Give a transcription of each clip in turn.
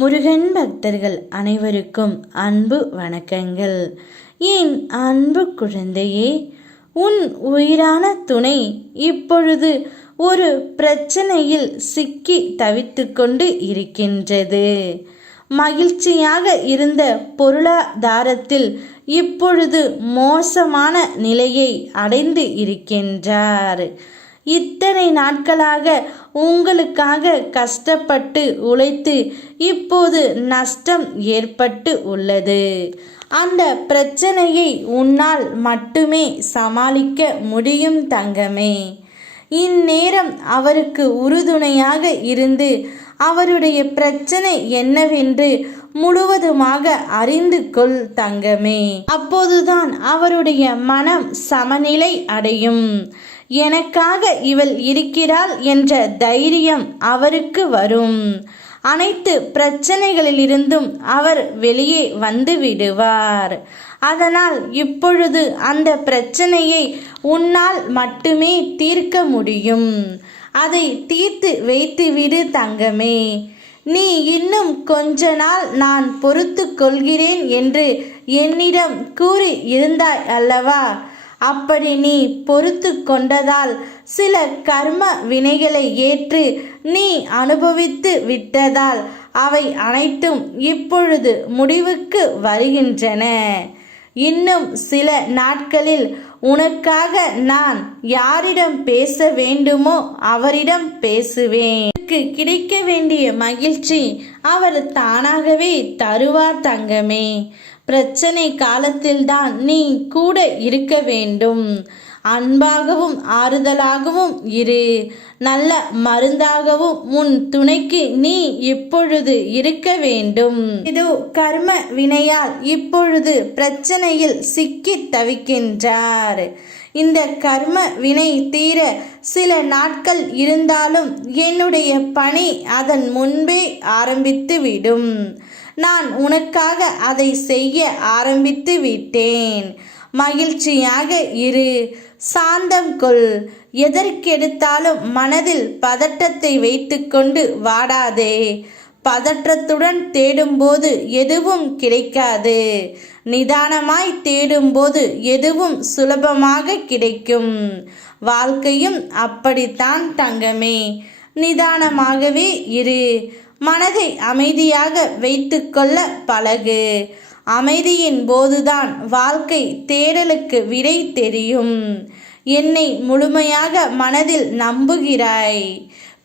முருகன் பக்தர்கள் அனைவருக்கும் அன்பு வணக்கங்கள். என் அன்பு குழந்தையே, உன் உயிரான துணை இப்பொழுது ஒரு பிரச்சனையில் சிக்கி தவித்து கொண்டு இருக்கின்றது. மகிழ்ச்சியாக இருந்த பொருளாதாரத்தில் இப்பொழுது மோசமான நிலையை அடைந்து இருக்கின்றார். இத்தனை நாட்களாக உங்களுக்காக கஷ்டப்பட்டு உழைத்து இப்போது நஷ்டம் ஏற்பட்டு உள்ளது. அந்த பிரச்சனையை உன்னால் மட்டுமே சமாளிக்க முடியும் தங்கமே. இந்நேரம் அவருக்கு உறுதுணையாக இருந்து அவருடைய பிரச்சனை என்னவென்று முழுவதுமாக அறிந்து கொள் தங்கமே. அப்போதுதான் அவருடைய மனம் சமநிலை அடையும். எனக்காக இவள் இருக்கிறாள் என்ற தைரியம் அவருக்கு வரும். அனைத்து பிரச்சனைகளிலிருந்தும் அவர் வெளியே வந்து விடுவார். அதனால் இப்பொழுது அந்த பிரச்சனையை உன்னால் மட்டுமே தீர்க்க முடியும். அதை தீர்த்து வைத்து விடு தங்கமே. நீ இன்னும் கொஞ்ச நாள் நான் பொறுத்து கொள்கிறேன் என்று என்னிடம் கூறி இருந்தாய் அல்லவா? அப்படி நீ பொறுத்து கொண்டதால் சில கர்ம வினைகளை ஏற்று நீ அனுபவித்து விட்டதால் அவை அனைத்தும் இப்பொழுது முடிவுக்கு வருகின்றன. இன்னும் சில நாட்களில் உனக்காக நான் யாரிடம் பேச வேண்டுமோ அவரிடம் பேசுவேன். கிடைக்க வேண்டிய மகிழ்ச்சி அவர் தானாகவே தருவார் தங்கமே. பிரச்சனை காலத்தில்தான் நீ கூட இருக்க வேண்டும். அன்பாகவும் ஆறுதலாகவும் இரு. நல்ல மருந்தாகவும் உன் துணைக்கு நீ இப்பொழுது இருக்க வேண்டும். இதோ கர்ம வினையால் இப்பொழுது பிரச்சனையில் சிக்கி தவிக்கின்றார். இந்த கர்ம வினை தீர சில நாட்கள் இருந்தாலும் என்னுடைய பணி அதன் முன்பே ஆரம்பித்து விடும். நான் உனக்காக அதை செய்ய ஆரம்பித்து விட்டேன். மகிழ்ச்சியாக இரு, சாந்தம் கொள். எதற்கெடுத்தாலும் மனதில் பதட்டத்தை வைத்துக்கொண்டு வாடாதே. பதற்றத்துடன் தேடும்போது எதுவும் கிடைக்காது. நிதானமாய் தேடும்போது எதுவும் சுலபமாக கிடைக்கும். வாழ்க்கையும் அப்படித்தான் தங்கமே. நிதானமாகவே இரு. மனதை அமைதியாக வைத்து கொள்ள பழகு. அமைதியின் போதுதான் வாழ்க்கை தேடலுக்கு விடை தெரியும். என்னை முழுமையாக மனதில் நம்புகிறாய்.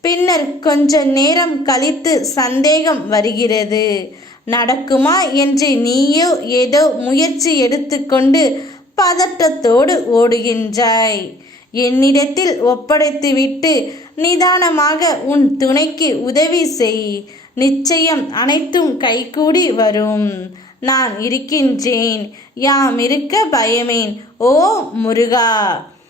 பின்னர் கொஞ்ச நேரம் கழித்து சந்தேகம் வருகிறது. நடக்குமா என்று நீயோ ஏதோ முயற்சி எடுத்துக்கொண்டு பதட்டத்தோடு ஓடுகின்றாய். என்னிடத்தில் ஒப்படைத்துவிட்டு நிதானமாக உன் துணைக்கு உதவி செய். நிச்சயம் அனைத்தும் கைகூடி வரும். நான் இருக்கின்றேன். யாம் இருக்க பயமேன். ஓ முருகா.